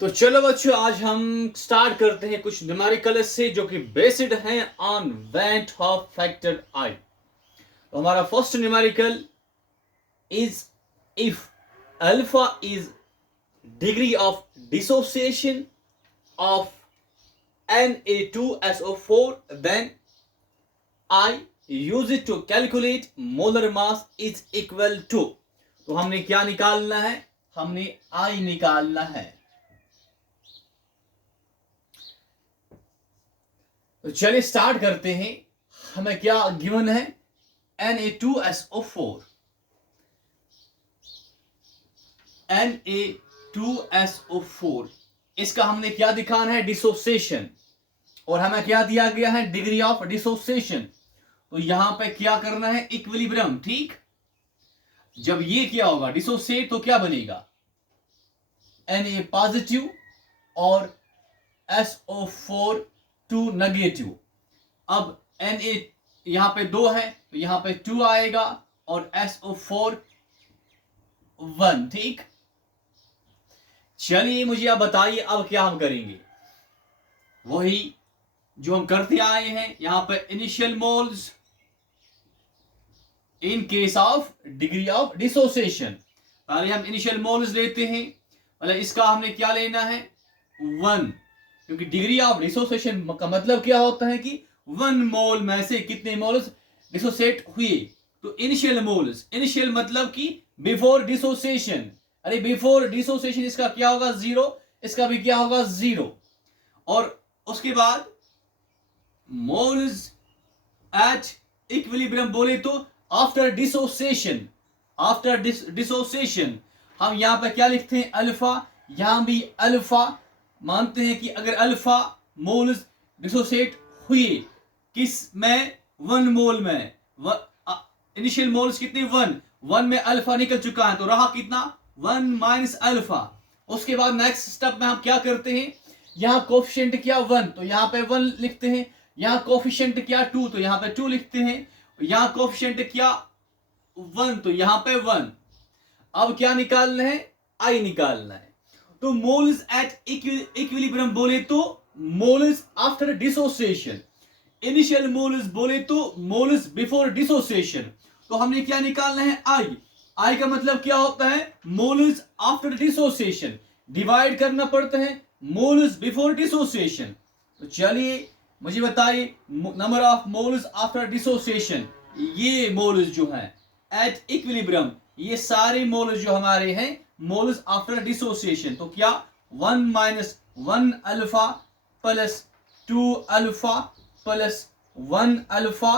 तो चलो बच्चों, आज हम स्टार्ट करते हैं कुछ न्यूमेरिकल से जो कि बेस्ड हैं on went Hoff factor I. तो हमारा first numerical is if alpha is degree of dissociation of Na2SO4 then I use it to calculate molar mass is equal to। तो हमने क्या निकालना है? हमने I निकालना है। तो चलिए स्टार्ट करते हैं। हमें क्या गिवन है? Na2SO4 इसका हमने क्या दिखाना है? डिसोसिएशन। और हमें क्या दिया गया है? Degree of dissociation. तो यहां पे क्या करना है? इक्विलिब्रियम। ठीक, जब ये क्या होगा? डिसोसिएट, तो क्या बनेगा? Na पॉजिटिव और SO4 2 नेगेटिव। अब Na यहां पे 2 है तो यहां पे 2 आएगा और SO4 1। ठीक, चलिए मुझे आप बताइए अब क्या हम करेंगे? वही जो हम करते आए हैं। यहां पे initial moles in case of degree of dissociation. पहले हम इनिशियल मोल्स लेते हैं। मतलब इसका हमने क्या लेना है? 1, क्योंकि डिग्री ऑफ डिसोसिएशन का मतलब क्या होता है कि 1 मोल में से कितने मोल्स डिसोसिएट हुए। तो इनिशियल मोल्स, इनिशियल मतलब कि बिफोर डिसोसिएशन। अरे बिफोर डिसोसिएशन इसका क्या होगा? 0। इसका भी क्या होगा? 0। और उसके बाद मोल्स एट इक्विलिब्रियम बोले तो आफ्टर डिसोसिएशन। आफ्टर डिसोसिएशन हम यहां पर क्या लिखते हैं? अल्फा। यहां भी अल्फा मानते हैं कि अगर अल्फा मोल्स डिसोसिएट हुए किस में? 1 मोल में। इनिशियल मोल्स कितने? 1 में अल्फा निकल चुका है तो रहा कितना? 1 माइनस अल्फा। उसके बाद नेक्स्ट स्टेप में हम क्या करते हैं? यहां कोफिशिएंट क्या? 1, तो यहां पे 1 लिखते हैं। यहां कोफिशिएंट क्या? 2, तो यहां पे 2 लिखते हैं। यहां कोफिशिएंट क्या? 1, तो यहां पे 1। अब क्या निकालना है? आई निकालना है। तो मोल्स एट इक्विलिब्रियम बोले तो moles after dissociation. Initial moles बोले तो मोल्स बिफोर डिसोसिएशन। तो हमने क्या निकालना है? आई। आई का मतलब क्या होता है? मोल्स आफ्टर डिसोसिएशन डिवाइड करना पड़ता है मोल्स बिफोर डिसोसिएशन। तो चलिए मुझे बताइए number of moles after dissociation. ये मोल्स जो है एट इक्विलिब्रियम, ये सारे मोल्स जो हमारे हैं मोल्स आफ्टर डिसोसिएशन। तो क्या? 1 minus 1 alpha plus 2 alpha plus 1 alpha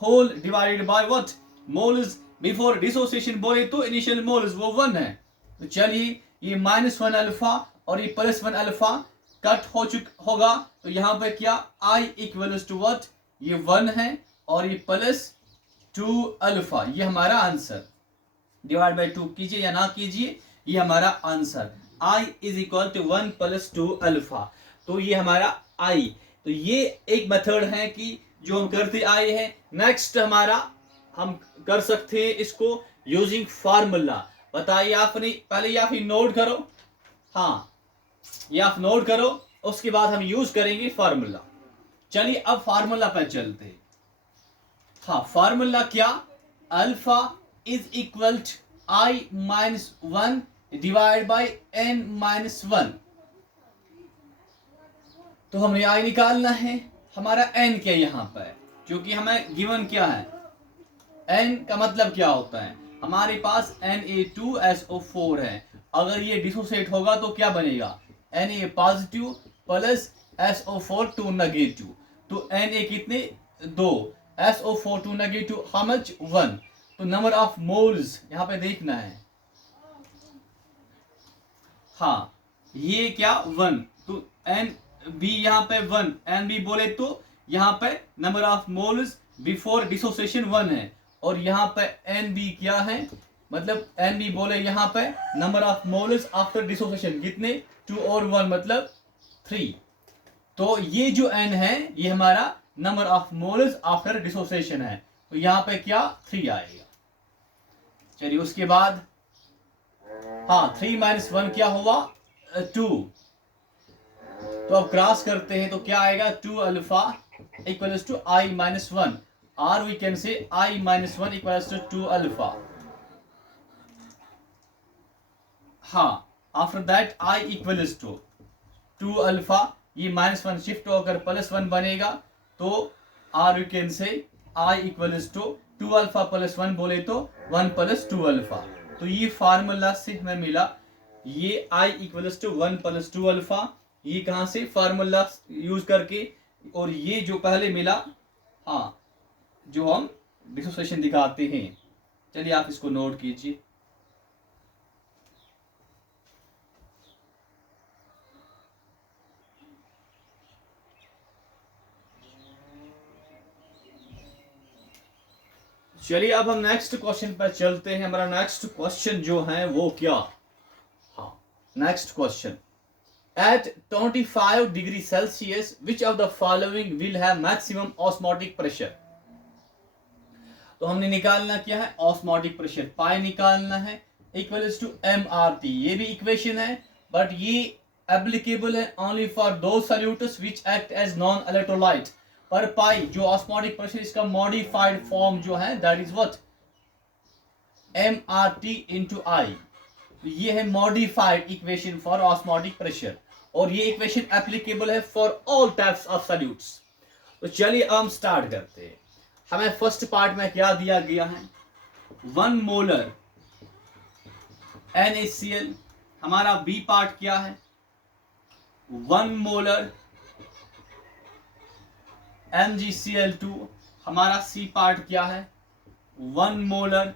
whole divided by what? Moles before dissociation बोले तो इनिशियल मोल्स वो 1 है। तो चलिए ये -1 अल्फा और ये +1 अल्फा कट हो होगा। तो यहां पे क्या? I equals to what? ये 1 है और ये +2 अल्फा। ये हमारा आंसर। डिवाइड बाय 2 कीजिए या ना कीजिए, ये हमारा answer. I is equal to 1 + 2 alpha. तो ये हमारा I। तो ये एक मेथड है कि जो हम करते आए हैं। नेक्स्ट हमारा हम कर सकते हैं इसको यूजिंग फार्मूला। बताइए आपने पहले, या फिर नोट करो। हाँ, ये आप नोट करो, उसके बाद हम यूज करेंगे फार्मूला। चलिए अब फार्मूला पर चलते हैं। हाँ, फार्मूला क्या? Alpha is equal to I - 1 divide by N - 1। तो हमें I निकालना है। हमारा N क्या यहां पर? क्योंकि हमें गिवन क्या है? N का मतलब क्या होता है? हमारे पास Na2SO4 है। अगर ये डिसोसिएट होगा तो क्या बनेगा? Na positive plus SO4 2 negative. तो Na कितने? 2, SO4 2 नेगेटिव, हाउ मच? 1। तो नंबर ऑफ मोल्स यहां पे देखना है। हाँ, ये क्या? 1। तो NB यहां पे 1, NB बोले तो यहां पे number of moles before dissociation 1 है। और यहां पे NB क्या है? मतलब NB बोले यहां पे number of moles after dissociation कितने? 2 और 1 मतलब 3। तो ये जो N है ये हमारा number of moles after dissociation है। तो यहां पे क्या? 3 आएगा। चलिए उसके बाद हाँ, 3 - 1 क्या हुआ? 2। तो अब क्रॉस करते हैं तो क्या आएगा, 2 alpha equals to I minus 1, और we can say I minus 1 equals to 2 alpha. हाँ, after that I equals to 2 alpha, ये माइनस 1 शिफ्ट होकर प्लस 1 बनेगा, तो are you can say I equals to 2 alpha plus 1 बोले तो 1 plus 2 alpha. तो ये फार्मूला से हमें मिला, ये I equals to 1 plus 2 alpha, ये कहाँ से फार्मूला यूज करके, और ये जो पहले मिला, हाँ, जो हम डिसोसिएशन दिखाते हैं। चलिए आप इसको नोट कीजिए। चलिए अब हम नेक्स्ट क्वेश्चन पर चलते हैं। हमारा नेक्स्ट क्वेश्चन जो है वो क्या, हाँ, next question, at 25 degree Celsius which of the following will have maximum osmotic pressure. तो हमने निकालना क्या है, ऑस्मोटिक प्रेशर, पाई निकालना है, इक्वल्स टू MRT। ये भी इक्वेशन है, बट ये एप्लीकेबल है ओनली फॉर दो solutes which act as non electrolyte. पर पाई जो ऑस्मोटिक प्रेशर, इसका मॉडिफाइड फॉर्म जो है that is what, MRT into I. ये है modified equation for osmotic pressure, और ये इक्वेशन एप्लीकेबल है for all types of solutes. तो चलिए हम स्टार्ट करते हैं। हमें फर्स्ट पार्ट में क्या दिया गया है, 1 मोलर NaCl। हमारा बी पार्ट क्या है, 1 मोलर MgCl2। हमारा सी पार्ट क्या है, 1 molar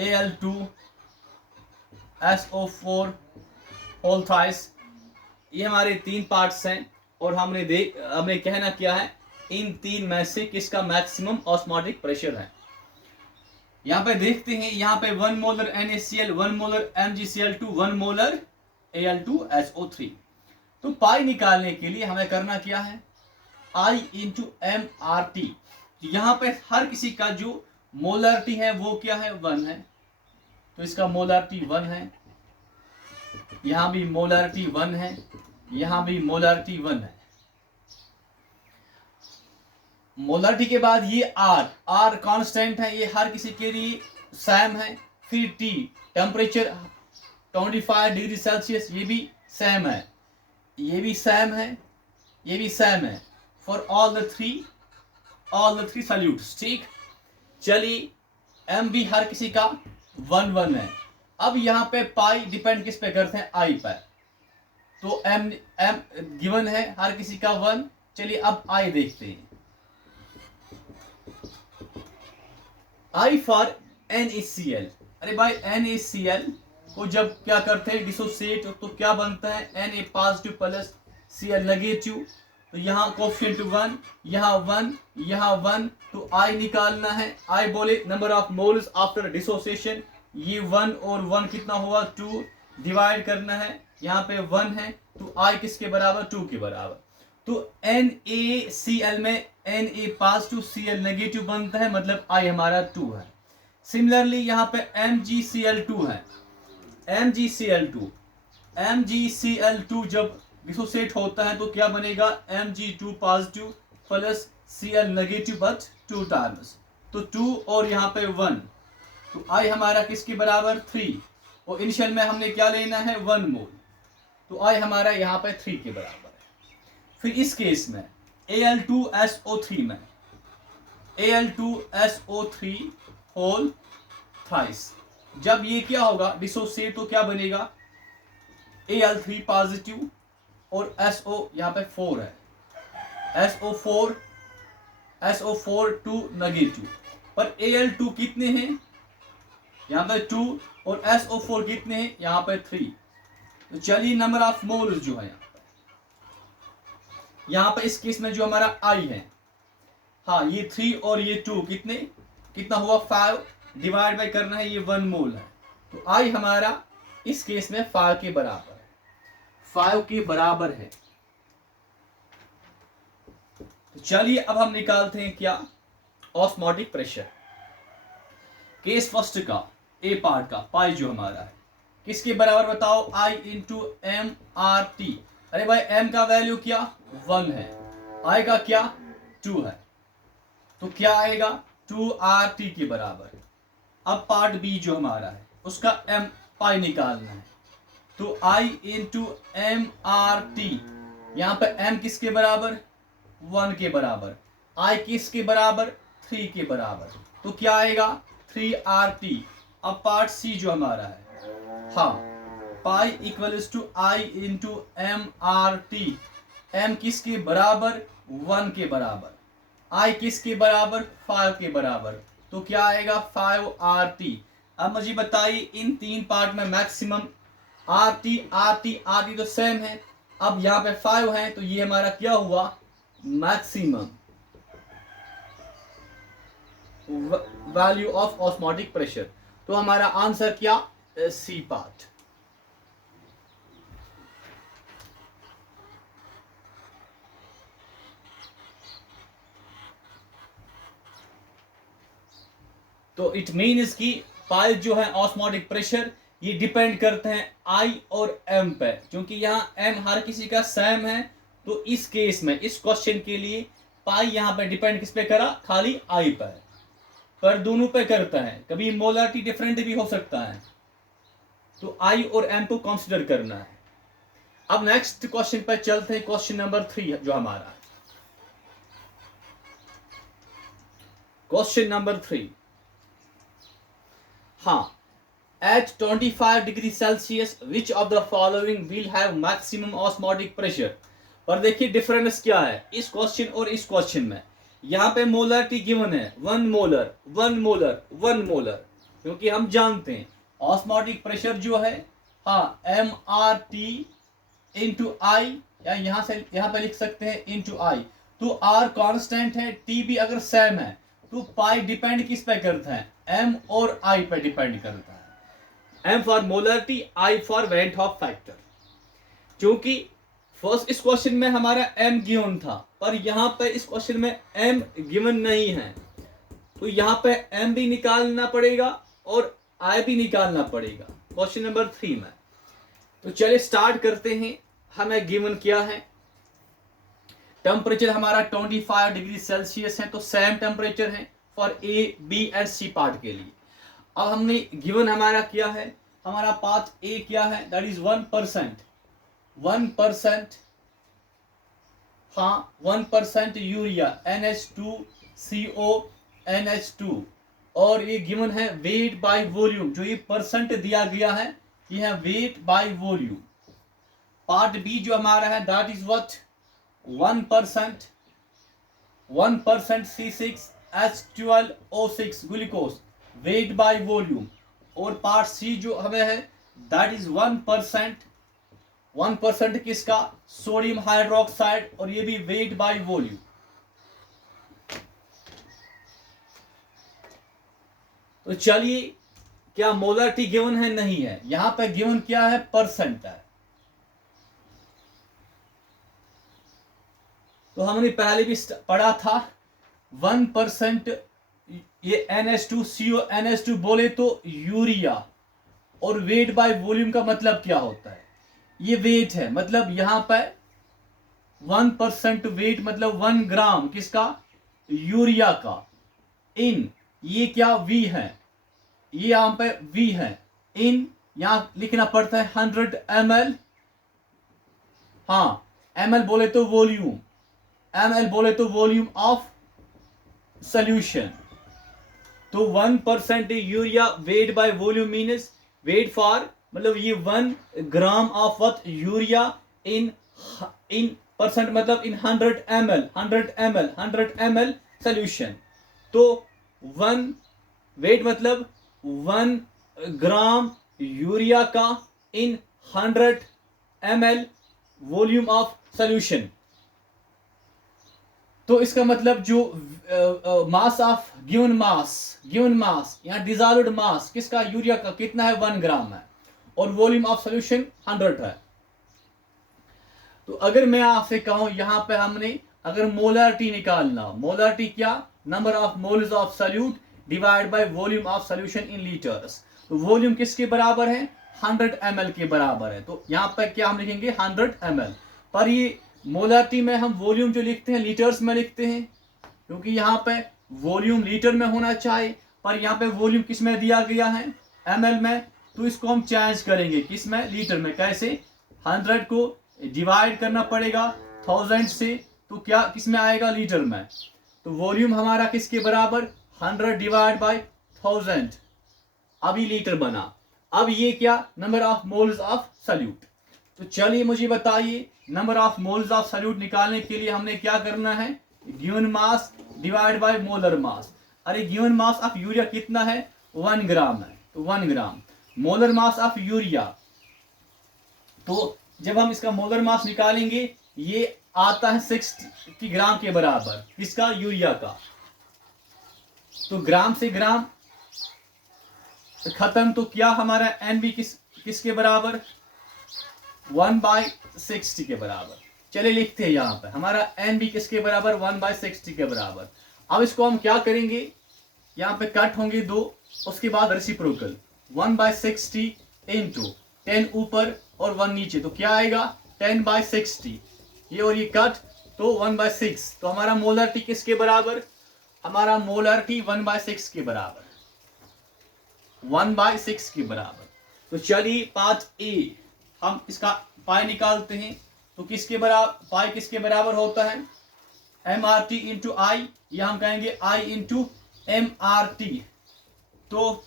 Al2 SO4 whole thrice. ये हमारे 3 पार्ट्स हैं, और हमने कहना क्या है, इन 3 में से किसका मैक्सिमम ऑस्मोटिक प्रेशर है। यहां पे देखते हैं, यहां पे 1 molar NaCl, 1 molar MgCl2, 1 molar Al2SO3। तो पाई निकालने के लिए हमें करना क्या है, I इंटू MRT। यहां पे हर किसी का जो मोलरिटी है वो क्या है, 1 है, तो इसका मोलरिटी 1 है, यहां भी मोलरिटी 1 है, यहां भी मोलरिटी 1 है। मोलरिटी के बाद ये R कांस्टेंट है, ये हर किसी के लिए सेम है। फिर T टेम्परेचर 25 डिग्री सेल्सियस, ये भी सेम है, ये भी सेम है, ये भी सेम है for all the three solutes. ठीक, चलिए M भी हर किसी का 1 है। अब यहाँ पे पाई डिपेंड किस पे करते हैं, I पर, तो M गिवन है हर किसी का 1। चलिए अब I देखते हैं, I फॉर NaCl। अरे भाई NaCl को जब क्या करते हैं, डिसोसिएट, तो क्या बनता है, Na positive plus Cl negative. तो यहाँ कोफिशिएंट 1, यहाँ 1, यहाँ 1, तो I निकालना है। I बोले number of moles after dissociation, ये 1 और 1 कितना हुआ, 2, डिवाइड करना है, यहाँ पे 1 है, तो I किसके बराबर, 2 के बराबर। तो NaCl में Na पॉजिटिव Cl नेगेटिव बनता है, मतलब I हमारा 2 है। सिमिलरली यहाँ पे MgCl2 है, MgCl2 जब डिसोसिएट होता है तो क्या बनेगा, Mg2 positive plus Cl negative but 2 times, तो 2 और यहाँ पे 1, तो I हमारा किसके बराबर, 3, और इनिशियल में हमने क्या लेना है, 1 मोल, तो I हमारा यहाँ पे 3 के बराबर है। फिर इस केस में Al2SO3 में Al2SO3 होल थ्राइस, जब ये क्या होगा, डिसोसिएट, तो क्या बनेगा, Al3 पॉजिटिव और SO यहाँ पे 4 है, SO4 2 नेगेटिव, पर Al2 कितने हैं, यहाँ पे 2, और SO4 कितने हैं, यहाँ पे 3। तो चलिए नंबर ऑफ मोल्स जो है यहाँ पे इस केस में जो हमारा I है, हाँ, ये 3 और ये 2 कितना हुआ, 5, डिवाइड बाय करना है, ये 1 मोल है, तो I हमारा इस केस में 5 के बराबर है, 5 के बराबर है। तो चलिए अब हम निकालते हैं क्या, ऑस्मोटिक प्रेशर। केस फर्स्ट का, ए पार्ट का पाई जो हमारा है, किसके बराबर बताओ, I into M R T. अरे भाई m का वैल्यू क्या 1 है, I का क्या 2 है, तो क्या आएगा 2RT के बराबर। अब पार्ट बी जो हमारा है उसका m पाई निकालना है, तो I into M R T, यहाँ पे m किसके बराबर 1 के बराबर, I किसके बराबर 3 के बराबर, तो क्या आएगा 3RT। अब पार्ट सी जो हमारा है, हाँ, pi equals to I into M R T, m किसके बराबर 1 के बराबर, I किसके बराबर 5 के बराबर, तो क्या आएगा 5RT। अब मुझे बताइए इन तीन पार्ट में मैक्सिमम RT RT RT तो सेम है, अब यहाँ पे 5 है तो ये हमारा क्या हुआ maximum value of osmotic pressure. तो हमारा आंसर क्या, सी पार्ट। तो इट मीन्स कि पाइल जो है ऑस्मोटिक प्रेशर ये डिपेंड करते हैं आई और एम पे, क्योंकि यहाँ एम हर किसी का सेम है, तो इस केस में इस क्वेश्चन के लिए पाई यहाँ पे डिपेंड किस पे करा, खाली आई पर दोनों पे करता है, कभी मोलारिटी डिफरेंट भी हो सकता है, तो आई और एम को कंसिडर करना है। अब नेक्स्ट क्वेश्चन पे चलते हैं, क्वेश्चन नंबर 3 जो हमारा क्वेश्चन नंबर 3। हाँ, at 25 degree Celsius which of the following will have maximum osmotic pressure. और देखिए डिफरेंस क्या है इस क्वेश्चन और इस क्वेश्चन में। यहाँ पे मोलरिटी गिवन है 1 मोलर 1 मोलर 1 मोलर, क्योंकि हम जानते हैं ऑस्मोटिक प्रेशर जो है, हाँ, एम आर टी इंटू आई, या यहाँ पे लिख सकते हैं इंटू आई, तो आर कांस्टेंट है, टी भी अगर सेम है, तो पाई डिपेंड किस पे करता है, एम और आई पे डिपेंड करता है। M for molarity, I for van't Hoff factor. क्योंकि फर्स्ट इस क्वेश्चन में हमारा एम गिवन था, पर यहाँ पे इस क्वेश्चन में एम गिवन नहीं है, तो यहाँ पे एम भी निकालना पड़ेगा और आई भी निकालना पड़ेगा क्वेश्चन नंबर 3 में। तो चलिए स्टार्ट करते हैं। हमें गिवन क्या है, टेम्परेचर हमारा 25 डिग्री सेल्सियस है, तो सेम टेम्परेचर है for A B and C part के लिए। अब हमने गिवन हमारा क्या है, हमारा पार्ट ए क्या है, दैट इज 1%, 1%, हाँ 1% यूरिया NH2CO NH2, और ये गिवन है वेट बाय वॉल्यूम, जो ये परसेंट दिया गया है ये है weight by volume. Part B जो हमारा है that is what 1%, 1% C6H12O6 glucose weight by volume, और पार्ट सी जो हमें है दैट इज 1%, 1% किसका, सोडियम हाइड्रोक्साइड, और ये भी वेट बाय वॉल्यूम। तो चलिए क्या मोलरिटी गिवन है, नहीं है, यहां पे गिवन क्या है, परसेंट है। तो हमने पहले भी पढ़ा था 1%, ये NH2CO NH2 बोले तो यूरिया, और वेट बाय वॉल्यूम का मतलब क्या होता है, ये वेट है, मतलब यहां पर 1% वेट मतलब 1 ग्राम किसका, यूरिया का, इन ये क्या V है, ये यहां पे V है, इन यहां लिखना पड़ता है 100 ml, हाँ ml बोले तो वॉल्यूम, ml बोले तो वॉल्यूम ऑफ सॉल्यूशन। तो 1% urea weight by volume means weight for, मतलब ये 1 gram of what urea in percent मतलब इन 100 ml 100 ml सॉल्यूशन। तो 1 वेट मतलब 1 ग्राम यूरिया का इन 100 ml वॉल्यूम ऑफ सॉल्यूशन। तो इसका मतलब जो मास ऑफ गिवन मास यहाँ डिजॉल्व्ड मास किसका, यूरिया का कितना है, 1 ग्राम है, और वॉल्यूम ऑफ सॉल्यूशन 100 है। तो अगर मैं आपसे कहूं यहां पे हमने अगर मोलरिटी निकालना, मोलरिटी क्या, number of moles of solute divide by volume of solution in litres, तो वॉल्यूम किसके बराबर है, 100 ml के बराबर है। तो यहाँ पर क्या हम लिखेंगे 100 ml, पर ये मोलारिटी में हम वॉल्यूम जो लिखते हैं लीटर्स में लिखते हैं, क्योंकि यहाँ पे वॉल्यूम लीटर में होना चाहिए, पर यहाँ पे वॉल्यूम किस में दिया गया है ml में। तो इसको हम चेंज करेंगे किस में, लीटर में। कैसे, 100 को डिवाइड करना पड़ेगा 1000 से, तो क्या किस में आएगा, लीटर में। तो वॉल्यूम हमारा किसके बराबर, 100 डिवाइड बाय 1000, अभी लीटर बना। अब ये क्या, number of moles of solute. तो चलिए मुझे बताइए, number of moles of solute निकालने के लिए हमने क्या करना है, given mass divide by molar mass. अरे गिवन मास ऑफ यूरिया कितना है, 1 ग्राम है, तो 1 ग्राम। मोलर मास ऑफ यूरिया, तो जब हम इसका मोलर मास निकालेंगे ये आता है 60 ग्राम के बराबर, किसका, यूरिया का। तो ग्राम से ग्राम खत्म, तो क्या हमारा एन भी किसके बराबर, 1/60 के बराबर। चलिए लिखते हैं यहाँ पर हमारा एन भी किसके बराबर, 1/60 के बराबर। अब इसको हम क्या करेंगे, यहाँ पे कट होंगे 2, उसके बाद रेसिप्रोकल, 1/60 इंटू 10 ऊपर और 1 नीचे, तो क्या आएगा 10/60, ये और ये कट, तो 1/6। तो हमारा मोलरिटी किसके बराबर, हमारा मोलरिटी 1/6 के बराबर, 1/6 के बराबर। तो चलिए पार्ट ए, हम इसका पाई निकालते हैं। तो किसके बराबर, पाई किसके बराबर होता है, MRT इंटू आई, या हम कहेंगे I इंटू MRT। तो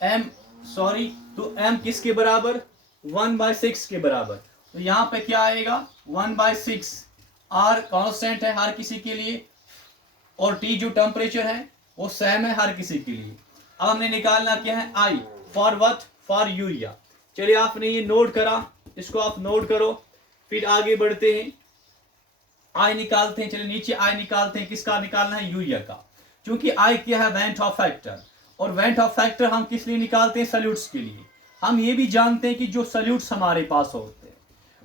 तो M किसके बराबर, 1/6 के बराबर। तो यहाँ पे क्या आएगा 1/6, R कांस्टेंट है हर किसी के लिए, और T जो टेम्परेचर है वो सेम है हर किसी के लिए। अब हमने निकालना क्या है, I for what, for urea. चलिए आपने ये नोट करा, इसको आप नोट करो, फिर आगे बढ़ते हैं। I निकालते हैं, चलिए नीचे I निकालते हैं, किसका निकालना है, यूरिया का। क्योंकि I क्या है, वेंट ऑफ फैक्टर, और वेंट ऑफ फैक्टर हम किस लिए निकालते हैं, सल्यूट्स के लिए। हम ये भी जानते हैं कि जो सल्यूट्स हमारे पास होते हैं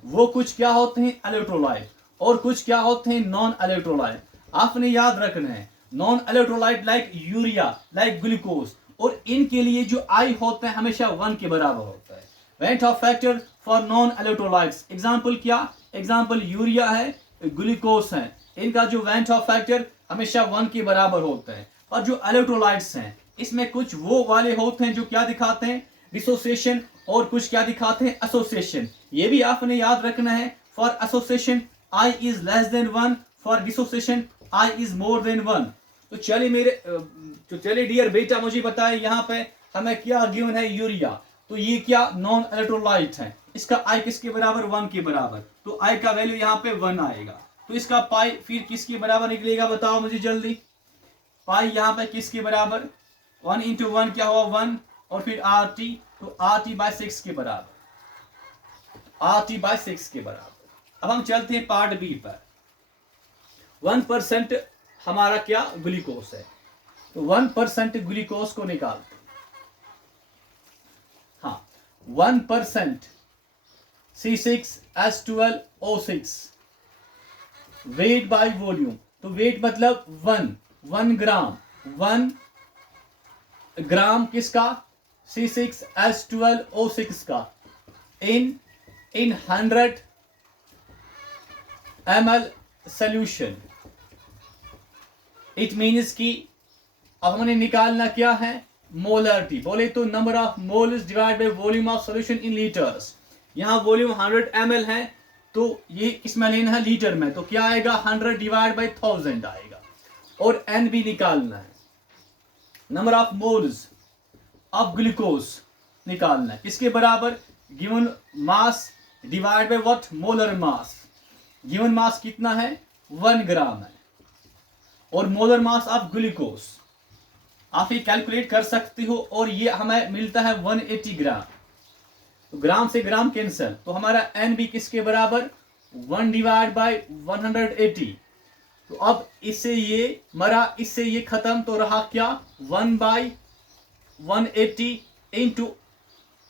वो कुछ क्या होते हैं, इलेक्ट्रोलाइट, और कुछ क्या होते हैं, नॉन इलेक्ट्रोलाइट। आपने याद रखना है, non electrolyte like urea, like glucose, और इनके लिए जो आई होता है हमेशा 1 के बराबर होता है। Went of factor for non electrolytes, example क्या, एग्जांपल यूरिया है, ग्लूकोज है, इनका जो वेंट ऑफ फैक्टर हमेशा 1 के बराबर होता है। और जो इलेक्ट्रोलाइट्स हैं इसमें कुछ वो वाले होते हैं जो क्या दिखाते हैं, डिसोसिएशन, और कुछ क्या दिखाते हैं, एसोसिएशन। ये भी आपने याद रखना है, for association I is less than 1, for dissociation I is more than 1। तो चलिए डियर बेटा मुझे बताए, यहाँ पे हमें क्या गिवन है, यूरिया। तो ये क्या, नॉन इलेक्ट्रोलाइट है, इसका I किसके बराबर, 1 के बराबर। तो I का वैल्यू यहाँ पे 1 आएगा। तो इसका पाई फिर किसके बराबर निकलेगा, बताओ मुझे जल्दी। पाई यहाँ पे किसके बराबर, 1 इंटू 1 क्या हुआ, 1, और फिर RT, तो RT/6 के बराबर, RT/6 के बराबर। अब हम चलते हैं पार्ट बी पर। 1% हमारा क्या, ग्लूकोज है, तो 1% ग्लूकोज को निकालते हैं। हाँ, 1% C6H12O6, वेट बाय वॉल्यूम। तो वेट मतलब 1 ग्राम, 1 ग्राम किसका, C6H12O6 का, इन 100 ml सॉल्यूशन। इट मीन्स कि अब हमने निकालना क्या है, मोलरिटी। बोले तो number of moles divide by volume of solution in litres. यहाँ वॉल्यूम 100 ml है, तो ये किसमें लेना है, लीटर में। तो क्या आएगा, 100 डिवाइड बाय 1000 आएगा। और एन भी निकालना है, number of moles of glucose निकालना है, किसके बराबर, given mass divide by what, molar mass. Given mass कितना है, 1 ग्राम है, और मोलर मास ऑफ ग्लूकोज आप ये कैलकुलेट कर सकते हो, और ये हमें मिलता है 180 ग्राम। तो ग्राम से ग्राम कैंसिल, तो हमारा एन भी किसके बराबर, 1 डिवाइड बाय 180। तो अब इससे ये मरा, इससे ये खत्म, तो रहा क्या, 1/180 इंटू,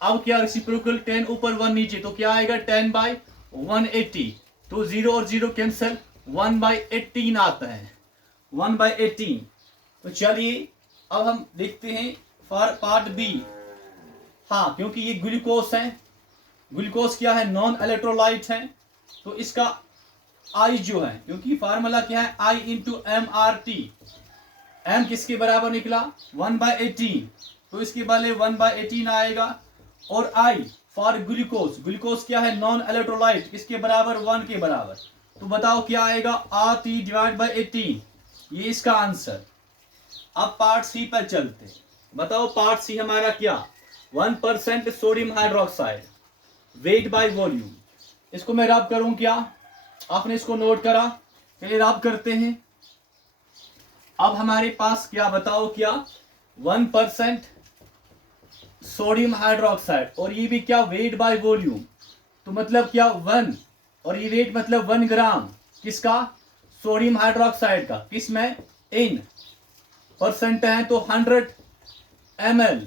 अब क्या रेसिप्रोकल, 10 ऊपर 1 नीचे, तो क्या आएगा 10/180। तो 0 और 0 कैंसिल, 1/18 आता है, 1/18। तो चलिए अब हम देखते हैं फॉर पार्ट बी। हाँ, क्योंकि ये ग्लूकोज है, ग्लूकोज क्या है, नॉन इलेक्ट्रोलाइट है, तो इसका आई जो है, क्योंकि फार्मूला क्या है, I into M R T, M किसके बराबर निकला 1/18, तो इसके बदले 1/18 आएगा, और आई फॉर ग्लूकोज, ग्लूकोज क्या है, नॉन इलेक्ट्रोलाइट, किसके बराबर 1 के बराबर, तो बताओ क्या आएगा, आर टी डिवाइड बाई 18, ये इसका आंसर। अब पार्ट सी पर चलते, बताओ पार्ट सी हमारा क्या, 1% sodium hydroxide, wait by volume, इसको मैं रब करूं क्या, आपने इसको नोट करा, चलिए रब करते हैं। अब हमारे पास क्या, बताओ क्या, 1% सोडियम हाइड्रोक्साइड, और ये भी क्या, वेट बाय वॉल्यूम, तो मतलब क्या 1, और ये वेट मतलब 1 ग्राम, किसका, सोडियम हाइड्रोक्साइड का, किसमें, इन परसेंट है तो 100 ml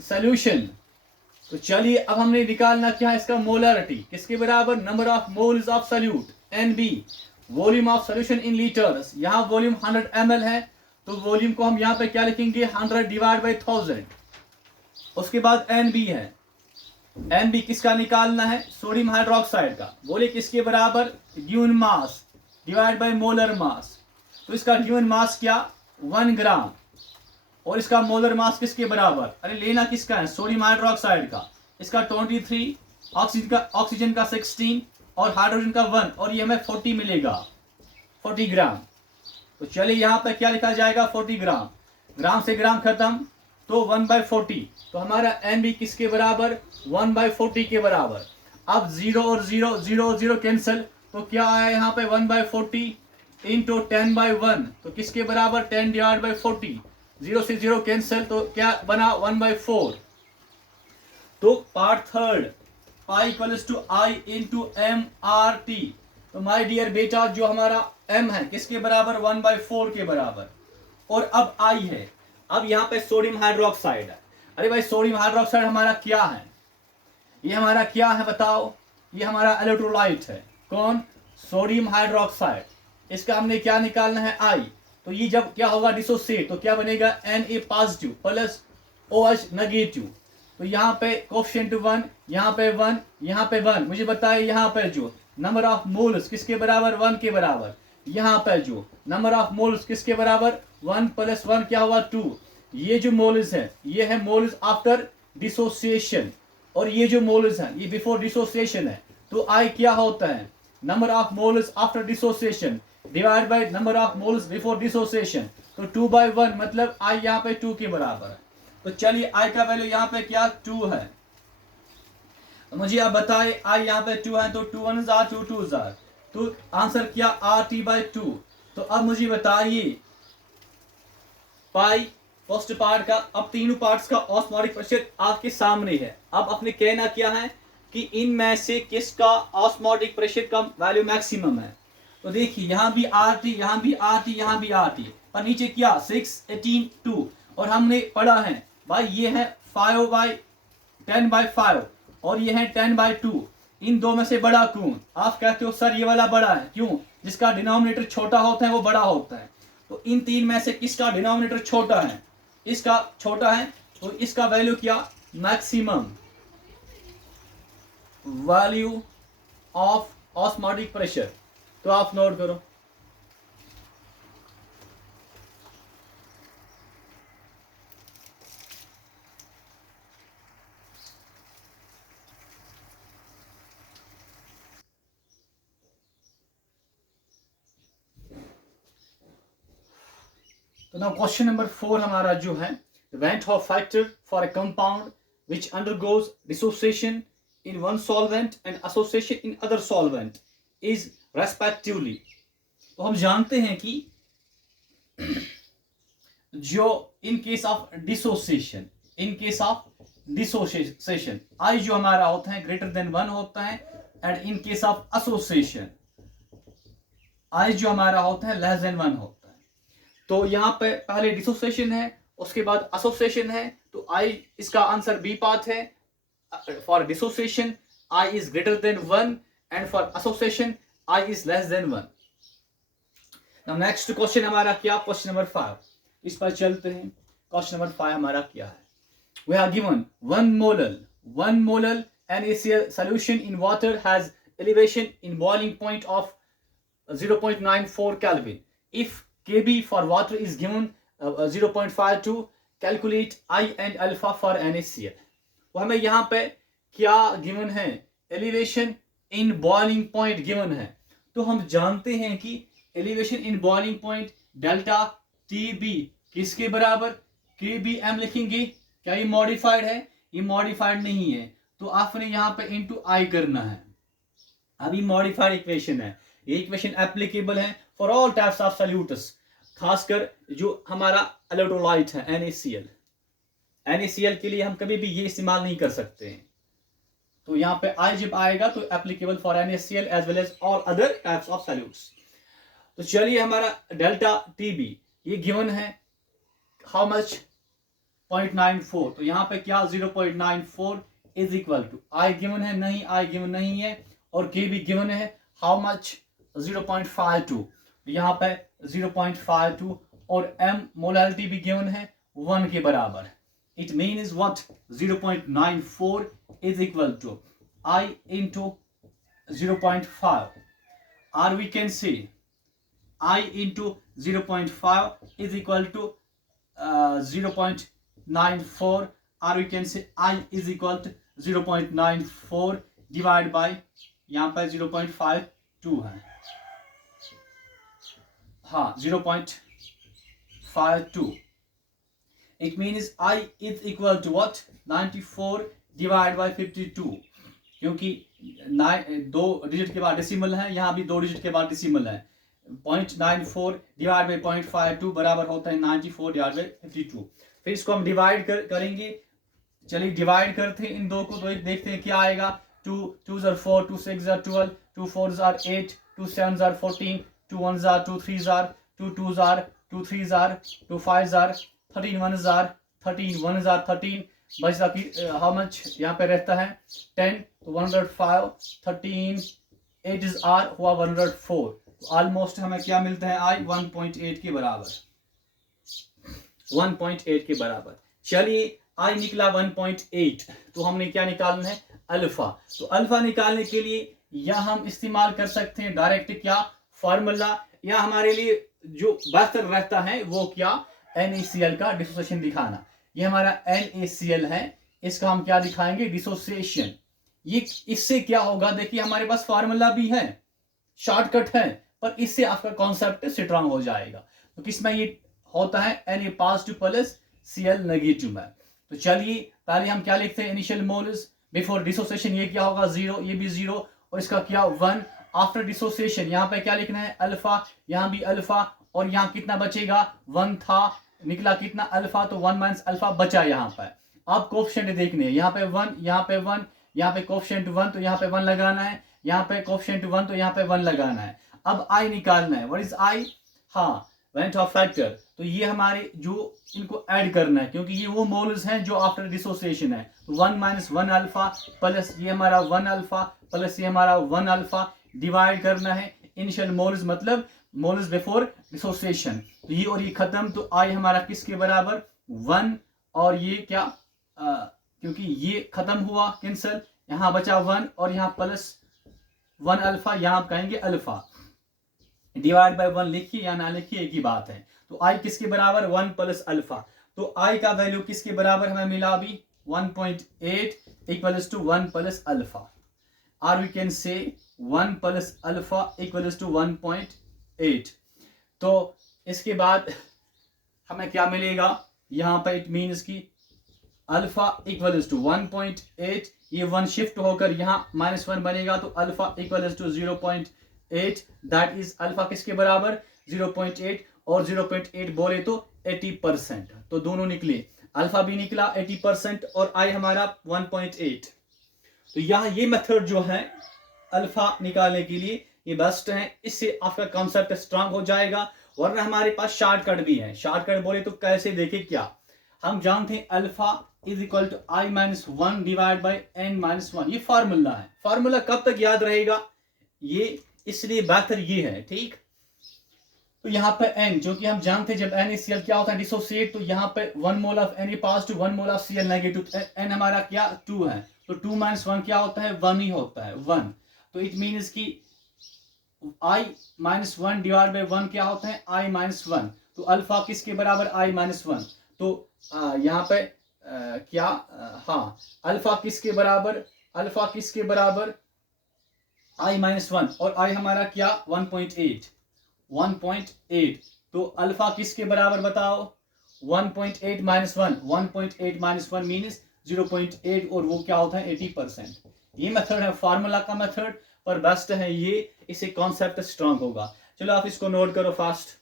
सोल्यूशन। तो चलिए अब हमने निकालना क्या है, इसका मोलरिटी, किसके बराबर, number of moles of solute, NB, volume of solution in litres, यहाँ वॉल्यूम 100 ml है, तो वॉल्यूम को हम यहाँ पे क्या लिखेंगे, 100 डिवाइड बाई 1000, उसके बाद NB है, NB किसका निकालना है, सोडियम हाइड्रोक्साइड का, बोले किसके बराबर, given mass divide by molar mass, तो इसका गिवन मास क्या, 1 ग्राम, और इसका मोलर मास किसके बराबर, अरे लेना किसका है, सोडियम हाइड्रोक्साइड का, इसका 23, ऑक्सीजन का 16, और हाइड्रोजन का 1, और ये हमें 40 मिलेगा, 40 ग्राम। तो चलिए यहाँ पे क्या लिखा जाएगा, 40 ग्राम, ग्राम से ग्राम खत्म, तो 1/40, तो हमारा NB किसके बराबर, 1/40 के बराबर। अब 0 और 0, 0 और 0 कैंसिल, तो क्या आया यहाँ पे 1/40 इंटू 10/1, तो किसके बराबर, 10 डिवाइड बाई 40, 0 से 0 कैंसिल, तो क्या बना 1/4। तो part third, pi equals to I into M R T, तो माय डियर बेटा जो हमारा m है किसके बराबर, 1/4 के बराबर, और अब आई है, अब यहाँ पे सोडियम हाइड्रोक्साइड है, अरे भाई सोडियम हाइड्रोक्साइड हमारा क्या है, ये हमारा क्या है बताओ, ये हमारा इलेक्ट्रोलाइट है, कौन, सोडियम हाइड्रोक्साइड, इसका हमने क्या निकालना है, आई, तो ये जब क्या होगा, डिसोसिएट, तो क्या बनेगा, Na positive plus OH negative, तो यहाँ पे कोफिशिएंट 1, यहाँ पे 1, यहाँ पे 1, मुझे बताए यहाँ पे जो नंबर ऑफ मोल्स किसके बराबर, 1 के बराबर, यहाँ पे जो नंबर ऑफ मोल्स किसके बराबर, 1 + 1 क्या हुआ 2, ये जो मोल्स है ये है मोल्स आफ्टर डिसोसिएशन, और ये जो मोल्स है ये बिफोर डिसोसिएशन है, तो आई क्या होता है, number of moles after dissociation divide by number of moles before dissociation, तो 2/1, मतलब आई यहाँ पे 2 के बराबर है। तो चलिए आई का वैल्यू यहाँ पे क्या 2 है, तो मुझे आप बताए आई यहाँ पे 2 है, तो 2 1 जार 2 2 जार, तो आंसर क्या RT/2। तो अब मुझे बताइए पाई फर्स्ट पार्ट का, अब तीनों पार्ट्स का ऑस्मोटिक प्रेशर आपके सामने है, अब अपने कहना क्या है कि इनमें से किसका ऑस्मोटिक प्रेशर का वैल्यू मैक्सिमम है, तो देखिए यहाँ भी RT, यहाँ भी RT, यहाँ भी RT, पर नीचे क्या 6 18 2, और हमने पढ़ा है भाई ये है 5/10/5 और ये है 10/2, इन दो में से बड़ा कौन, आप कहते हो सर ये वाला बड़ा है, क्यों, जिसका डिनोमिनेटर छोटा होता है वो बड़ा होता है, तो इन तीन में से किसका डिनोमिनेटर छोटा है, इसका छोटा है, तो इसका वैल्यू क्या, maximum value of osmotic pressure, तो आप नोट करो। तो नाउ क्वेश्चन नंबर 4 हमारा जो है, Van 't Hoff factor for a compound which undergoes dissociation in one solvent and association in other solvent is respectively। तो हम जानते हैं कि जो in case of dissociation, in case of dissociation I जो हमारा होता है ग्रेटर देन 1 होता है, and in case of association I जो हमारा होता है लेस देन 1 होता है। तो यहाँ पे पहले डिसोसिएशन है, उसके बाद एसोसिएशन है, तो आई इसका आंसर बी पाथ है, for dissociation I is greater than 1 and for association I is less than 1। Now next question हमारा क्या, क्वेश्चन नंबर 5, इस पर चलते हैं। क्वेश्चन नंबर 5 हमारा क्या है, we are given 1 molar NaCl solution in water has elevation in boiling point of 0.94 Kelvin. If Kb for water is given 0.52, calculate I and alpha for NaCl. वो हमें यहाँ पे क्या गिवन है, elevation in boiling point given है। तो हम जानते हैं कि elevation in boiling point delta T B किसके बराबर, के बी एम लिखेंगे। क्या ये मॉडिफाइड है? ये मॉडिफाइड नहीं है, तो आपने यहाँ पे इनटू आई करना है। अभी मॉडिफाइड इक्वेशन है, ये इक्वेशन एप्लीकेबल है for all types of solutes, खासकर जो हमारा इलेक्ट्रोलाइट है NaCl। NaCl के लिए हम कभी भी ये इस्तेमाल नहीं कर सकते हैं। तो यहाँ पे आई जब आएगा तो applicable for NaCl as well as all other types of solutes. तो चलिए हमारा डेल्टा टीबी ये गिवन है, हाउ मच 0.94, तो यहाँ पे क्या 0.94 is equal to I given है, नहीं आई गिवन नहीं है, और के भी गिवन है हाउ मच 0.52, यहाँ पे 0.52, और m मोलारिटी भी गिवन है 1 के बराबर। It means what? 0.94 is equal to I into 0.5, or we can say I into 0.5 is equal to 0.94, or we can say I is equal to 0.94 divided by, यहाँ पर 0.52 है, हाँ 0.52। It means I is equal to what? 94 divided by 52, क्योंकि 2 digit के बाद decimal है, यहाँ भी 2 डिजिट के बाद डेसिमल है। 0.94 डिवाइड बाई 0.52 बराबर होता है 94 डिवाइड बाई 52। फिर इसको हम डिवाइड करेंगे। चलिए डिवाइड करते हैं इन दो को, तो देखते हैं क्या आएगा। 2 2s are 4, 2 6s are 12, 2 4s are 8, 2 7s are 14, 2 1s are 2 3s are 2 2s are 2 3s are 2 5s are 13 1s are 13 1s are 13, बचता कि हाउ मच यहाँ पे रहता है 10, तो 105, 13 8s are हुआ 104, ऑलमोस्ट हमें क्या मिलता है आई 1.8 के बराबर, 1.8 के बराबर। चलिए आई निकला 1.8, तो हमने क्या निकालना है अल्फा। तो अल्फा निकालने के लिए या हम इस्तेमाल कर सकते हैं डायरेक्ट क्या फार्मूला, या हमारे लिए जो बेहतर रहता है वो क्या NaCl का डिसोसिएशन दिखाना। ये हमारा NaCl है, इसका हम क्या दिखाएंगे डिसोसिएशन। ये इससे क्या होगा, देखिए हमारे पास फार्मूला भी है, शॉर्टकट है, पर इससे आपका कॉन्सेप्ट स्ट्रांग हो जाएगा। तो किसमें ये होता है Na positive plus Cl negative में। तो चलिए पहले हम क्या लिखते हैं इनिशियल मोल्स बिफोर डिसोसिएशन, ये क्या होगा 0, ये भी 0, और इसका क्या 1 आफ्टर डिसोसिएशन। यहाँ पे क्या लिखना है अल्फा, यहाँ भी अल्फा, और यहाँ कितना बचेगा 1 था, निकला कितना अल्फा, तो 1 माइनस अल्फा बचा यहाँ पर। अब कोफिशिएंट देखने हैं, यहाँ पे 1, यहाँ पे 1, यहाँ पे कोफिशिएंट 1, तो यहाँ पे 1 लगाना है, यहाँ पे कोफिशिएंट 1, तो यहाँ पे 1 लगाना है। अब आई निकालना है, व्हाट इज आई, हाँ वेंट ऑफ फैक्टर, तो ये हमारे जो इनको ऐड करना है, क्योंकि ये वो मोल्स हैं जो आफ्टर डिसोसिएशन है। तो 1 माइनस 1 अल्फा प्लस ये हमारा 1 अल्फा प्लस ये हमारा 1 अल्फा डिवाइड करना है इनिशियल मोल्स मतलब मोल्स बिफोर डिसोसिएशन। तो ये और ये खत्म, तो आई हमारा किसके बराबर 1, और ये क्या क्योंकि ये खत्म हुआ कैंसिल, यहाँ बचा 1 और यहाँ प्लस 1 अल्फा, यहाँ कहेंगे अल्फा, डिवाइड बाय 1 लिखिए या ना लिखिए एक ही बात है। तो आई किसके बराबर 1 प्लस अल्फा, तो आई का वैल्यू किसके बराबर हमें मिला अभी 1.8 इक्वल्स टू 1 प्लस अल्फा, और वी कैन से 1 प्लस अल्फा इक्वल्स टू 1.8। तो इसके बाद हमें क्या मिलेगा यहाँ पे, इट मीन्स की अल्फा इक्वल्स टू 1.8, ये 1 शिफ्ट होकर यहाँ -1 बनेगा, तो alpha equals to 0.8, that is alpha किसके बराबर 0.8, और 0.8 बोले तो 80%, तो दोनों निकले, अल्फा भी निकला 80% और आई हमारा 1.8। तो यहाँ ये मेथड जो है अल्फा निकालने के लिए ये बेस्ट है, इससे आपका कॉन्सेप्ट स्ट्रांग हो जाएगा। वरना हमारे पास शॉर्टकट भी है, शॉर्टकट बोले तो कैसे देखे, क्या हम जानते हैं alpha is equal to I minus 1 divide by n minus 1, ये फार्मूला है। फार्मूला कब तक याद रहेगा, ये इसलिए बेहतर ये है, ठीक। तो यहाँ पे n, जो कि हम जानते हैं जब NaCl क्या होता है डिसोसिएट, तो यहाँ पे 1 mole of Na positive 1 mole of Cl negative, n हमारा क्या 2 है, तो 2 - 1 क्या होता है 1 ही होता है 1। तो इट मीन्स कि I - 1 डिवाइड बाई 1 क्या होता है I - 1। तो अल्फा किसके बराबर I - 1। तो यहाँ पे क्या हाँ अल्फा किसके बराबर I - 1 और I हमारा क्या 1.8। तो अल्फा किसके बराबर बताओ 1.8 - 1, 1.8 - 1 मीन्स 0.8 और वो क्या होता है 80%। ये मेथड है फार्मूला का मेथड, पर बेस्ट है ये, इसे कॉन्सेप्ट स्ट्रांग होगा। चलो आप इसको नोट करो फास्ट।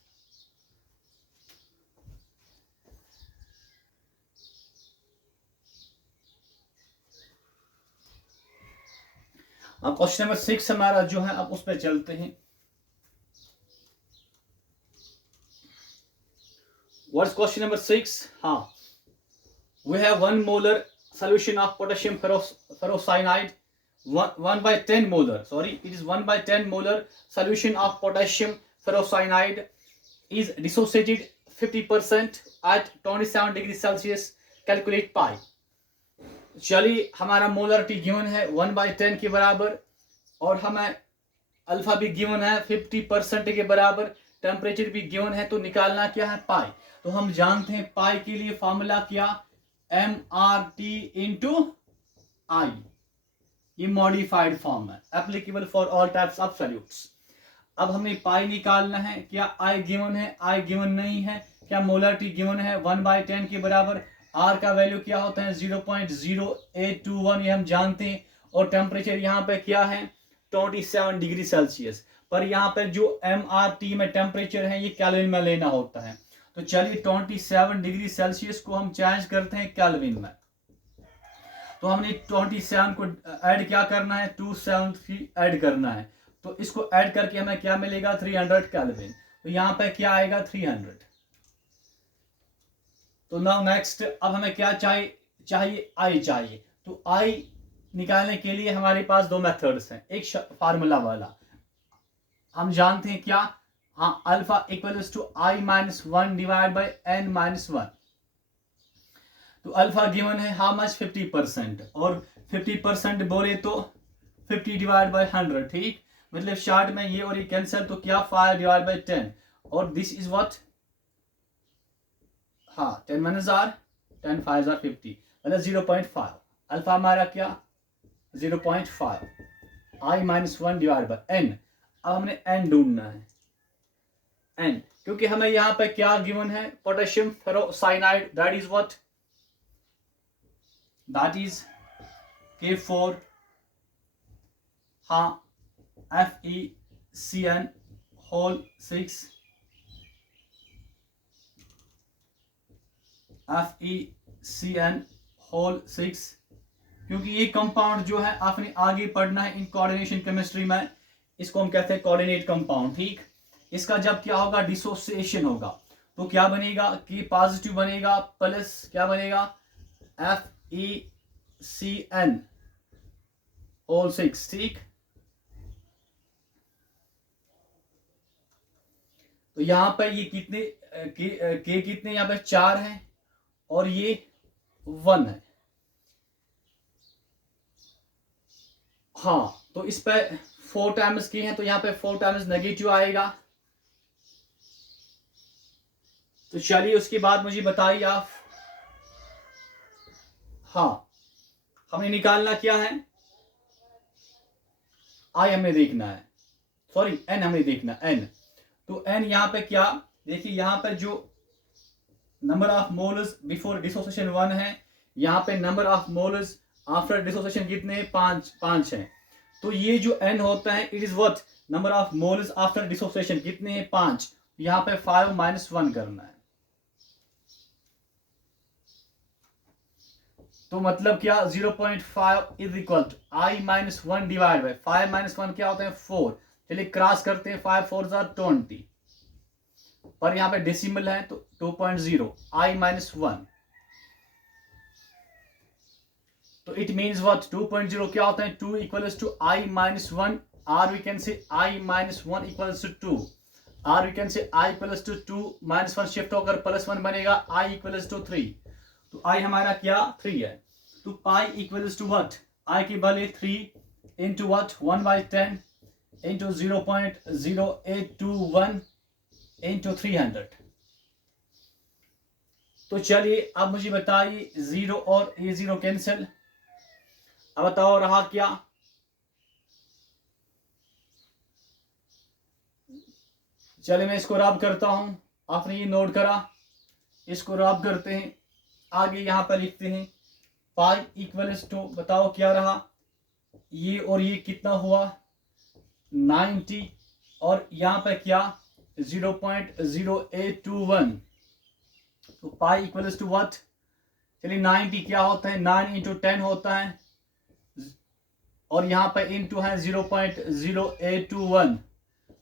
अब क्वेश्चन नंबर 6 हमारा जो है, अब उस पर चलते हैं। What's question number 6? हाँ, we have 1 molar solution of potassium ferrocyanide, 1/10 molar, sorry, it is 1/10 molar solution of potassium ferrocyanide is dissociated 50% at 27 degrees Celsius. Calculate pi. चलिए हमारा मोलरिटी गिवन है 1/10 के बराबर और हमें अल्फा भी गिवन है 50% के बराबर, टेम्परेचर भी गिवन है, तो निकालना क्या है पाई। तो हम जानते हैं पाई के लिए फॉर्मूला क्या MRT इंटू आई, ये मॉडिफाइड फॉर्म है, applicable for all types of solutes. अब हमें पाई निकालना है, क्या आई गिवन है, आई गिवन नहीं है, क्या मोलरिटी गिवन है 1/10 के बराबर, आर का वैल्यू क्या होता है 0.0821, ये हम जानते हैं, और टेम्परेचर यहाँ पे क्या है 27 डिग्री सेल्सियस। पर यहाँ पे जो MRT में टेम्परेचर है ये केल्विन में लेना होता है। तो चलिए 27 डिग्री सेल्सियस को हम चेंज करते हैं केल्विन में। तो हमने 27 को ऐड क्या करना है 273 ऐड करना है, तो इसको ऐड करके हमें क्या मिलेगा 300 केल्विन। तो यहाँ पे क्या आएगा 300। तो नाउ नेक्स्ट, अब हमें क्या चाहिए आई चाहिए। तो आई निकालने के लिए हमारे पास दो मेथड्स हैं, एक फार्मूला वाला हम जानते हैं क्या, हाँ alpha equals to I - 1 divide by N - 1। तो अल्फा गिवन है हाउ मच 50%, और 50% बोले तो 50 डिवाइड बाई 100, ठीक, मतलब शॉर्ट में ये और ये कैंसिल, तो क्या 5 डिवाइड बाई 10, और दिस इज व्हाट, हाँ 10 - R 10 5 are 50, मतलब 0.5। अल्फा हमारा क्या 0.5, I - 1 डिवाइड बाई N। अब हमने N ढूंढना है, N, क्योंकि हमें यहाँ पे क्या गिवन है potassium ferrocyanide, that is what, that is K4, हाँ FeCN होल 6, FeCN होल 6, क्योंकि ये कंपाउंड जो है आपने आगे पढ़ना है इन कोऑर्डिनेशन केमिस्ट्री में, इसको हम कहते हैं कोऑर्डिनेट कंपाउंड, ठीक। इसका जब क्या होगा डिसोसिएशन होगा, तो क्या बनेगा कि पॉजिटिव बनेगा प्लस क्या बनेगा FeCN होल 6, ठीक। तो यहां पर ये कितने के कितने यहाँ पे 4 है और ये 1 है, हाँ, तो इस पे 4 टाइम्स की है, तो यहाँ पे 4 टाइम्स नेगेटिव आएगा। तो चलिए उसके बाद मुझे बताइए आप, हाँ हमें निकालना क्या है, आई हमें देखना है, सॉरी एन हमें देखना एन। तो एन यहाँ पे क्या, देखिए यहाँ पे जो number of moles before dissociation 1 है, यहाँ पे number of moles after dissociation कितने 5 है। तो ये जो n होता है it is what number of moles after dissociation कितने हैं 5, यहाँ पे 5 - 1 करना है। तो मतलब क्या 0.5 is equal to I - 1 divide by 5 - 1 क्या होता है 4। चलिए क्रॉस करते हैं 5 4 are 20, पर यहाँ पे डेसिमल है तो 2.0 I - 1। तो इट मीन्स व्हाट 2.0 क्या होता है 2 इक्वल्स टू I - 1, और we can say I - 1 equals to 2। और वी कैन से आई इक्वल्स टू 2 -1 शिफ्ट होकर +1 बनेगा, आई इक्वल्स टू 3। तो आई हमारा क्या 3 है। तो पाई इक्वल्स टू व्हाट, आई की value 3 into what 1/10 into 0.0821 into 300। तो चलिए अब मुझे बताइए, 0 और ये 0 कैंसिल। अब बताओ रहा क्या, चलिए मैं इसको रब करता हूं, आपने ये नोट करा, इसको रब करते हैं। आगे यहां पर लिखते हैं पाई इक्वल्स टू, बताओ क्या रहा, ये और ये कितना हुआ 90, और यहां पर क्या 0.0821। तो पाई इक्वल्स टू व्हाट, चलिए 90 क्या होता है 9 इंटू 10 होता है, और यहाँ पर इंटू है 0.0821।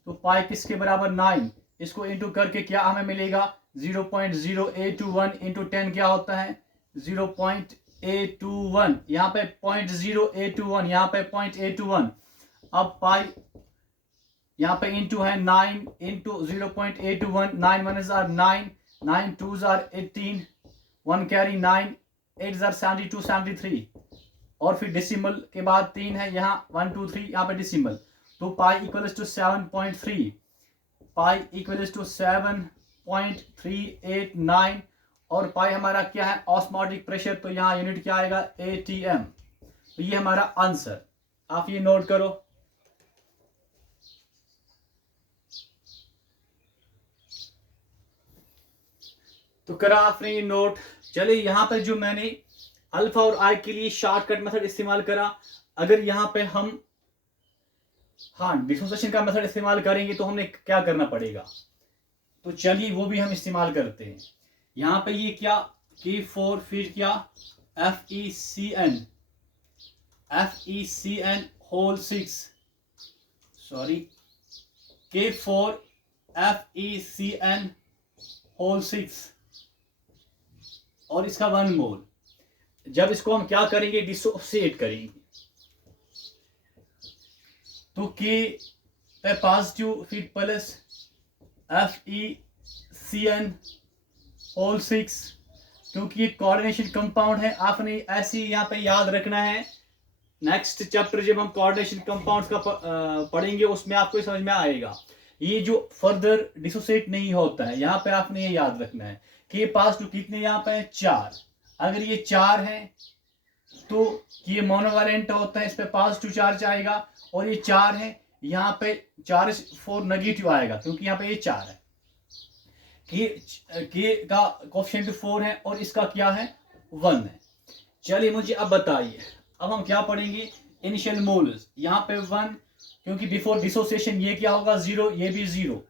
तो पाई किसके बराबर 9, इसको इंटू करके क्या हमें मिलेगा 0.0821 इंटू 10 क्या होता है 0.821। यहाँ पे 0.0821, यहाँ पे 0.821। अब पाई यहाँ पे इंटू है 9 into 0.821, 9 1s are 9, 9 2s are 18, 1 carry 9, 8s are 72 73, और फिर डेसिमल के बाद 3 है यहाँ 1 2 3, यहाँ पे डेसिमल। तो pi equals to 7.3, pi equals to 7.389, और पाई हमारा क्या है ऑस्मोटिक प्रेशर, तो यहाँ यूनिट क्या आएगा ATM। तो ये हमारा आंसर, आप ये नोट करो। तो करा आपने ये नोट। चलिए यहाँ पे जो मैंने अल्फा और आई के लिए शॉर्टकट मेथड इस्तेमाल करा, अगर यहाँ पे हम डिसोसिएशन का मेथड इस्तेमाल करेंगे तो हमें क्या करना पड़ेगा, तो चलिए वो भी हम इस्तेमाल करते हैं। यहाँ पे ये क्या K4 फिर क्या FeCN whole 6, sorry K4 FeCN whole 6, और इसका 1 मोल। जब इसको हम क्या करेंगे डिसोसिएट करेंगे, तो K पे पॉजिटिव फिर प्लस FeCN होल 6, क्योंकि ये कोऑर्डिनेशन कंपाउंड है। आपने ऐसे यहाँ पे याद रखना है, नेक्स्ट चैप्टर जब हम कोऑर्डिनेशन कंपाउंड्स का पढ़ेंगे उसमें आपको समझ में आएगा। ये जो फर्दर डिसोसिएट नहीं होता है, यहाँ पे आपने ये याद रखना है कि ये पॉजिटिव कितने यहाँ पे 4, अगर ये 4 है तो ये मोनोवैलेंट होता है, इस पे पॉजिटिव चार्ज आएगा, और ये 4 है यहाँ पे चार्ज 4 नेगेटिव आएगा, क्योंकि यहाँ पे ये 4 है। के का कोएफिशिएंट 4 है और इसका क्या है 1 है। चलिए मुझे अब बताइए, अब हम क्या पढ़ेंगे इनिशियल मोल्स, यहाँ पे 1, क्योंकि बिफोर डिसोसिएशन ये क्या होगा 0, ये भी 0,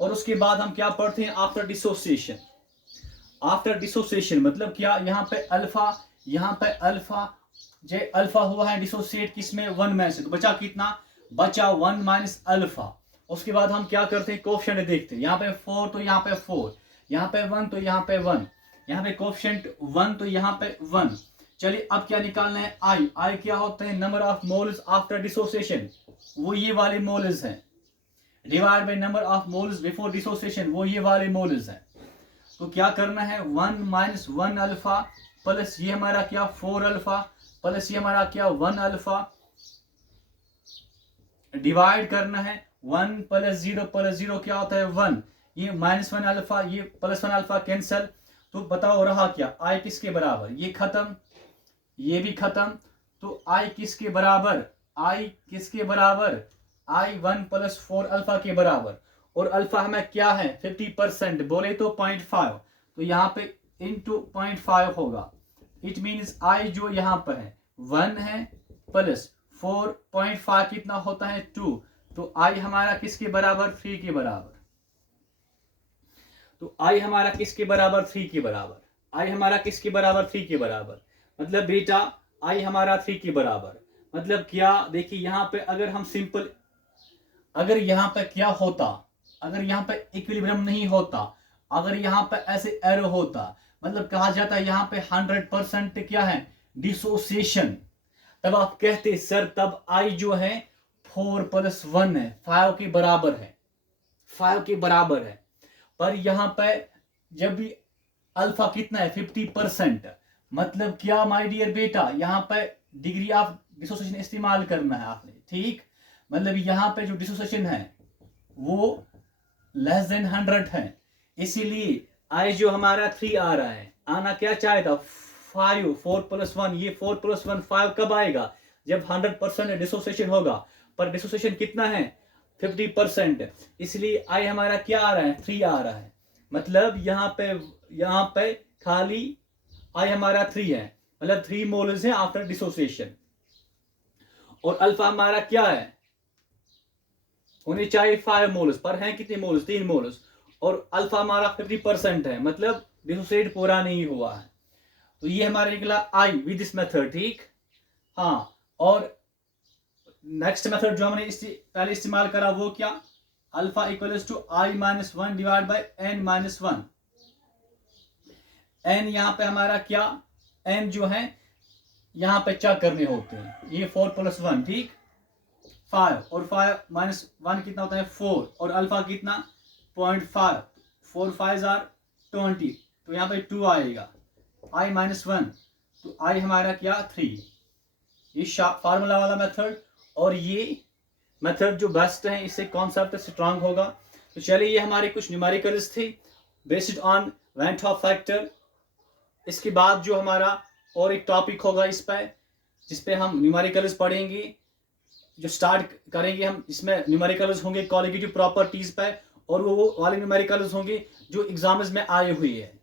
और उसके बाद हम क्या पढ़ते हैं आफ्टर डिसोसिएशन। आफ्टर डिसोसिएशन मतलब क्या, यहाँ पे अल्फा, यहाँ पे अल्फा, जे अल्फा हुआ है डिसोसिएट किसमें 1 में से, तो बचा कितना, बचा 1 माइनस अल्फा। उसके बाद हम क्या करते हैं कोएफिशिएंट देखते हैं, यहाँ पे 4 तो यहाँ पे 4, यहाँ पे 1 तो यहाँ पे 1, यहाँ पे कोएफिशिएंट 1 तो यहाँ पे 1। चलिए अब क्या निकालना है आई, आई क्या होता है number of moles after dissociation, वो ये वाले मोल्स हैं, divide by number of moles before dissociation, वो ये वाले मोल्स हैं। तो क्या करना है 1 माइनस 1 अल्फा प्लस ये हमारा क्या 4 अल्फा प्लस ये हमारा क्या 1 अल्फा, डिवाइड करना है 1 प्लस 0 क्या होता है 1, ये -1 अल्फा, ये +1 अल्फा कैंसल। तो बताओ रहा क्या आई किसके बराबर, ये खत्म, ये भी खत्म, तो आई किसके बराबर, आई किसके बराबर, आई 1 + 4 अल्फा के बराबर, और अल्फा हमें क्या है 50% बोले तो 0.5, तो यहाँ पे इंटू 0.5 होगा। इट मीन्स आई जो यहाँ पर है 1 है प्लस 4.5 कितना होता है 2, तो आई हमारा किसके बराबर 3 के बराबर। तो आई हमारा किसके बराबर 3 के बराबर, आई हमारा किसके बराबर 3 के बराबर, मतलब बेटा आई हमारा 3 के बराबर। मतलब क्या देखिए यहाँ पे अगर हम सिंपल, अगर यहाँ पे क्या होता, अगर यहाँ पे इक्विलिब्रियम नहीं होता, अगर यहाँ पे ऐसे एरो होता, मतलब कहा जाता है यहाँ पे 100% क्या है डिसोसिएशन, तब आप कहते सर तब आई जो है 4 + 1 है 5 के बराबर है। 5 के बराबर है। पर यहाँ पे जब भी अल्फा कितना है 50%, मतलब क्या माय डियर बेटा, यहाँ पे डिग्री ऑफ डिसोसिएशन इस्तेमाल करना है आपने, ठीक। मतलब यहाँ पे जो डिसोसिएशन है वो लेस देन 100 है, इसीलिए आई जो हमारा 3 आ रहा है, आना क्या चाहे था 5, 4 + 1, ये 4 + 1 5 कब आएगा, जब 100% डिसोसिएशन होगा। पर डिसोसिएशन कितना है 50%, इसलिए आई हमारा क्या आ रहा है 3 आ रहा है। मतलब यहाँ पे खाली आई हमारा 3 है, मतलब 3 मोल्स है आफ्टर डिसोसिएशन। और अल्फा हमारा क्या है, होने चाहिए 5 मोल्स, पर हैं कितने मोल्स 3 मोल्स। और अल्फा हमारा 50% है, मतलब डिसोसिएट पूरा नहीं हुआ है। तो ये हमारा निकला आई विद दिस मेथड, ठीक। हाँ, और नेक्स्ट मेथड जो हमने पहले इस्तेमाल करा वो क्या, alpha equals to I minus 1 divide by n minus 1। n यहाँ पे हमारा क्या, n जो है यहाँ पे चेक करने होते हैं, ये 4 + 1, ठीक 5, और 5 माइनस 1 कितना होता है 4, और अल्फा कितना 0.5, 4 5 आर 20, तो यहाँ पे 2 आएगा, i माइनस 1, तो i हमारा क्या 3। ये फार्मूला वाला मेथड, और ये मेथड जो बेस्ट है, इससे कॉन्सेप्ट स्ट्रांग होगा। तो चलिए, ये हमारे कुछ न्यूमेरिकल्स थे based on when half factor. इसके बाद जो हमारा और एक टॉपिक होगा इस पे, जिस पे हम न्यूमेरिकल्स पढ़ेंगे, जो स्टार्ट करेंगे हम, इसमें न्यूमेरिकल्स होंगे कॉलिगेटिव प्रॉपर्टीज पे, और वो वाले न्यूमेरिकल्स होंगे जो एग्जाम्स में आए हुए हैं।